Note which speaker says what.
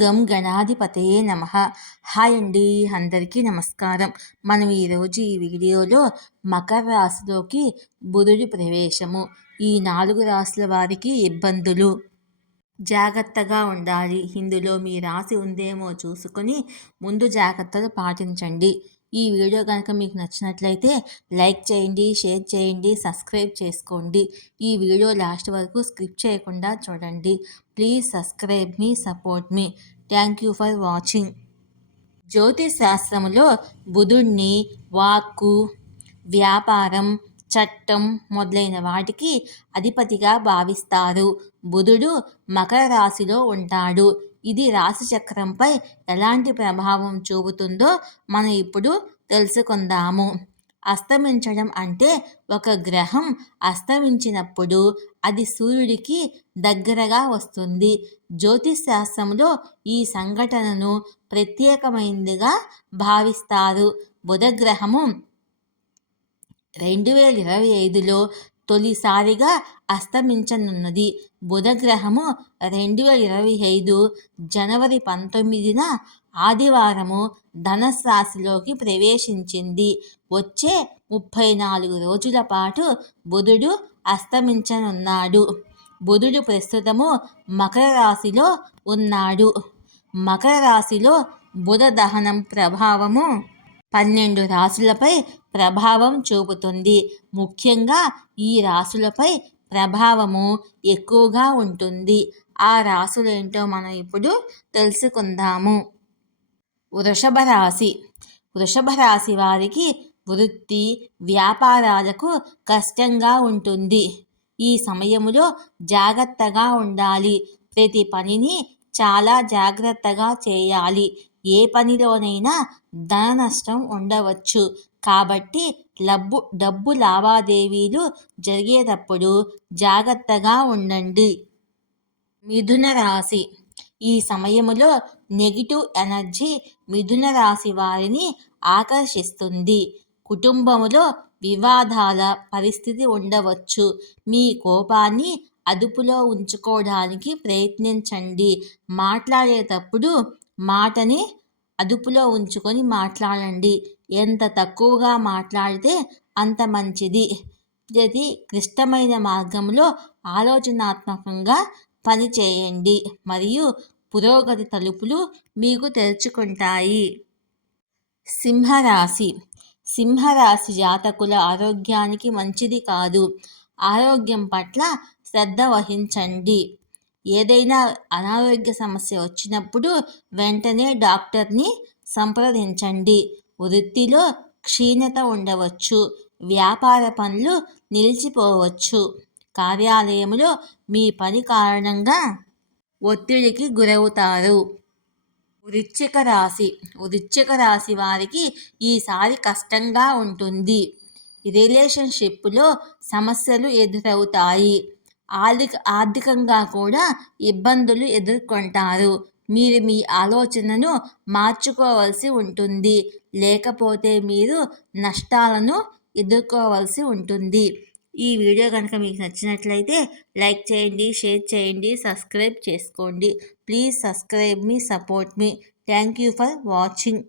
Speaker 1: గం గణాధిపతయే నమ. హాయ్ అండి అందరికీ నమస్కారం. మనం ఈరోజు ఈ వీడియోలో మకర రాశిలోకి బుధుడి ప్రవేశము ఈ నాలుగు రాశుల వారికి ఇబ్బందులు. జాగ్రత్తగా ఉండాలి. ఇందులో మీ రాశి ఉందేమో చూసుకొని ముందు జాగ్రత్తలు పాటించండి. ఈ వీడియో కనుక మీకు నచ్చినట్లయితే లైక్ చేయండి షేర్ చేయండి సబ్స్క్రైబ్ చేసుకోండి. ఈ వీడియో లాస్ట్ వరకు స్కిప్ చేయకుండా చూడండి. ప్లీజ్ సబ్స్క్రైబ్ మీ support me. Thank you for watching. జ్యోతిష్ శాస్త్రములో బుధుడిని వాక్కు వ్యాపారం చట్టం మొదలైన వాటికి అధిపతిగా భావిస్తారు. బుధుడు మకర రాశిలో ఉంటాడు. ఇది రాశి చక్రంపై ఎలాంటి ప్రభావం చూపుతుందో మనం ఇప్పుడు తెలుసుకుందాము. అస్తమించడం అంటే ఒక గ్రహం అస్తమించినప్పుడు అది సూర్యుడికి దగ్గరగా వస్తుంది. జ్యోతిష్ శాస్త్రంలో ఈ సంఘటనను ప్రత్యేకమైనదిగా భావిస్తారు. బుధగ్రహము రెండు వేల ఇరవై ఐదులో తొలిసారిగా అస్తమించనున్నది. బుధగ్రహము రెండు వేల ఇరవై ఐదు జనవరి పంతొమ్మిదిన ఆదివారము ధనస్ రాశిలోకి ప్రవేశించింది. వచ్చే ముప్పై నాలుగు రోజుల పాటు బుధుడు అస్తమించనున్నాడు. బుధుడు ప్రస్తుతము మకర రాశిలో ఉన్నాడు. మకర రాశిలో బుధ దహనం ప్రభావము పన్నెండు రాశులపై ప్రభావం చూపుతుంది. ముఖ్యంగా ఈ రాశులపై ప్రభావము ఎక్కువగా ఉంటుంది. ఆ రాశులేంటో మనం ఇప్పుడు తెలుసుకుందాము. వృషభ రాశి. వృషభ రాశి వారికి వృత్తి వ్యాపారాలకు కష్టంగా ఉంటుంది. ఈ సమయంలో జాగ్రత్తగా ఉండాలి. ప్రతి పనిని చాలా జాగ్రత్తగా చేయాలి. ఏ పనిలోనైనా ధన నష్టం ఉండవచ్చు. కాబట్టి డబ్బు డబ్బు లావాదేవీలు జరిగేటప్పుడు జాగ్రత్తగా ఉండండి. మిథున రాశి. ఈ సమయంలో నెగిటివ్ ఎనర్జీ మిథున రాశి వారిని ఆకర్షిస్తుంది. కుటుంబంలో వివాదాల పరిస్థితి ఉండవచ్చు. మీ కోపాన్ని అదుపులో ఉంచుకోవడానికి ప్రయత్నించండి. మాట్లాడేటప్పుడు మాటని అదుపులో ఉంచుకొని మాట్లాడండి. ఎంత తక్కువగా మాట్లాడితే అంత మంచిది. ప్రతి క్లిష్టమైన మార్గంలో ఆలోచనాత్మకంగా పనిచేయండి. మరియు పురోగతి తలుపులు మీకు తెరుచుకుంటాయి. సింహరాశి. సింహరాశి జాతకుల ఆరోగ్యానికి మంచిది కాదు. ఆరోగ్యం పట్ల శ్రద్ధ వహించండి. ఏదైనా అనారోగ్య సమస్య వచ్చినప్పుడు వెంటనే డాక్టర్ని సంప్రదించండి. వృత్తిలో క్షీణత ఉండవచ్చు. వ్యాపార పనులు నిలిచిపోవచ్చు. కార్యాలయంలో మీ పని కారణంగా ఒత్తిడికి గురవుతారు. వృచ్చిక రాశి. వృచ్చిక రాశి వారికి ఈసారి కష్టంగా ఉంటుంది. రిలేషన్షిప్లో సమస్యలు ఎదురవుతాయి. ఆర్థిక ఆర్థికంగా కూడా ఇబ్బందులు ఎదుర్కొంటారు. మీరు మీ ఆలోచనను మార్చుకోవాల్సి ఉంటుంది. లేకపోతే మీరు నష్టాలను ఎదుర్కోవాల్సి ఉంటుంది. ఈ వీడియో కనుక మీకు నచ్చినట్లయితే లైక్ చేయండి షేర్ చేయండి సబ్స్క్రైబ్ చేసుకోండి. ప్లీజ్ సబ్స్క్రైబ్ మీ support me. Thank you for watching.